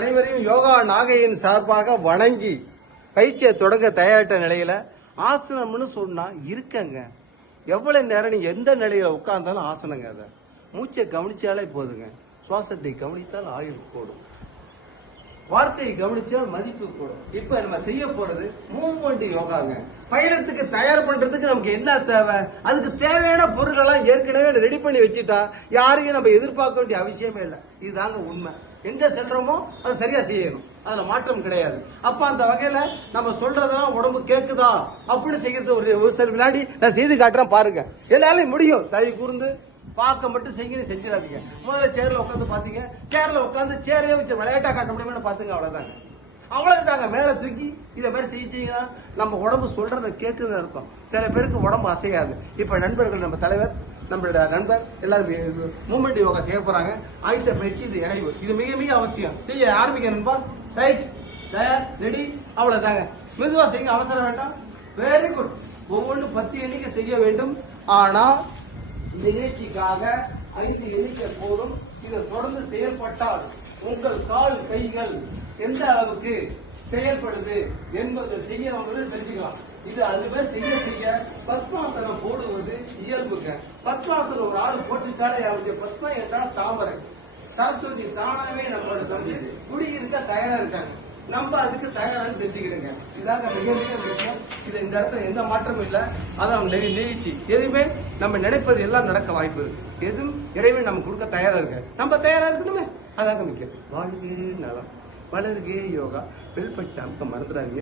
அனைவரையும் யோகா நாகையின் சார்பாக வணங்கி பயிற்சியை தொடங்க தயாரிட்ட நிலையில ஆசனம்னு சொன்னா இருக்கங்க. எவ்வளவு நேரம் நீங்க எந்த நிலையில உட்கார்ந்தாலும் ஆசனங்க. அதை மூச்சை கவனிச்சாலே போதுங்க. சுவாசத்தை கவனித்தால் ஆயுள் கூடும், வார்த்தையை கவனிச்சால் மதிப்பு கூடும். இப்ப நம்ம செய்ய போறது மூவ்மெண்ட் யோகாங்க. பயணத்துக்கு தயார் பண்றதுக்கு நமக்கு என்ன தேவை, அதுக்கு தேவையான பொருட்கள்லாம் ஏற்கனவே ரெடி பண்ணி வச்சுட்டா யாரையும் நம்ம எதிர்பார்க்க வேண்டிய அவசியமே இல்லை. இதுதாங்க உண்மை. எங்க சென்றோமோ அதை சரியா செய்யணும், அதுல மாற்றம் கிடையாது. அப்ப அந்த வகையில நம்ம சொல்றதெல்லாம் உடம்பு கேக்குதா அப்படின்னு செய்யறது ஒரு சில விளையாடி நான் செய்து காட்டுறேன் பாருங்க. எல்லாரும் முடியும். தவி கூர்ந்து பார்க்க மட்டும் செய்யணும், செஞ்சிடாதீங்க. முதல்ல சேர்ல உட்காந்து பாத்தீங்க, சேர்ல உட்காந்து சேரையே வச்சு விளையாட்டா காட்ட முடியுமா பாத்துங்க. அவ்வளவுதாங்க, அவ்வளவுதாங்க. மேல தூக்கி இதை மாதிரி செஞ்சீங்கன்னா நம்ம உடம்பு சொல்றதை கேட்குதுன்னு அர்த்தம். சில பேருக்கு உடம்பு அசையாது. இப்ப நண்பர்கள், நம்ம தலைவர், நம்மளோட நண்பர் எல்லாரும் மூமெண்ட் யோகா செய்ய போறாங்க. ஆயுத பயிற்சி, இது இணைவு, இது மிக மிக அவசியம். செய்ய ஆரம்பிக்க நண்பா. ரைட், தயார், ரெடி, அவ்வளவுதாங்க. மெதுவா செய்யுங்க, அவசரம் வேண்டாம். Very good. ஒவ்வொன்றும் 10 எண்ணிக்கை செய்ய வேண்டும். ஆனா நிகழ்ச்சிக்காக 5 எண்ணிக்கை போதும். இதை தொடர்ந்து செயல்பட்டால் உங்கள் கால் கைகள் எந்த அளவுக்கு செயல்படுது என்பதை செய்ய தெரிஞ்சுக்கலாம். இது அதுவே செய்ய செய்ய பத்மாசனம் போடுவது இயல்புங்க. பத்மாசனம் ஒரு ஆள் போட்டுட்டாலே அவருடைய பத்மா என்றால் தாமரை. சரஸ்வதி தானாவே நம்மளோட தம்பி குடியிருக்க தயாரா இருக்காங்க. நம்ம அதுக்கு தயாராக தெரிஞ்சுக்கிடுங்க. இதாங்க மிக மிக முக்கியம். இது இந்த இடத்துல எந்த மாற்றமும் இல்லை. அதான் நிகழ்ச்சி. எதுவுமே நம்ம நினைப்பது எல்லாம் நடக்க வாய்ப்பு இருக்கு. எதுவும் இறைவன் நம்ம கொடுக்க தயாரா இருக்க, நம்ம தயாரா இருக்கணுமே. அதாங்க முக்கியம். வாழ்க்கை நலம், வளர்கே யோகா. பில்பட்டு அமுக்க மறந்துடாதீங்க.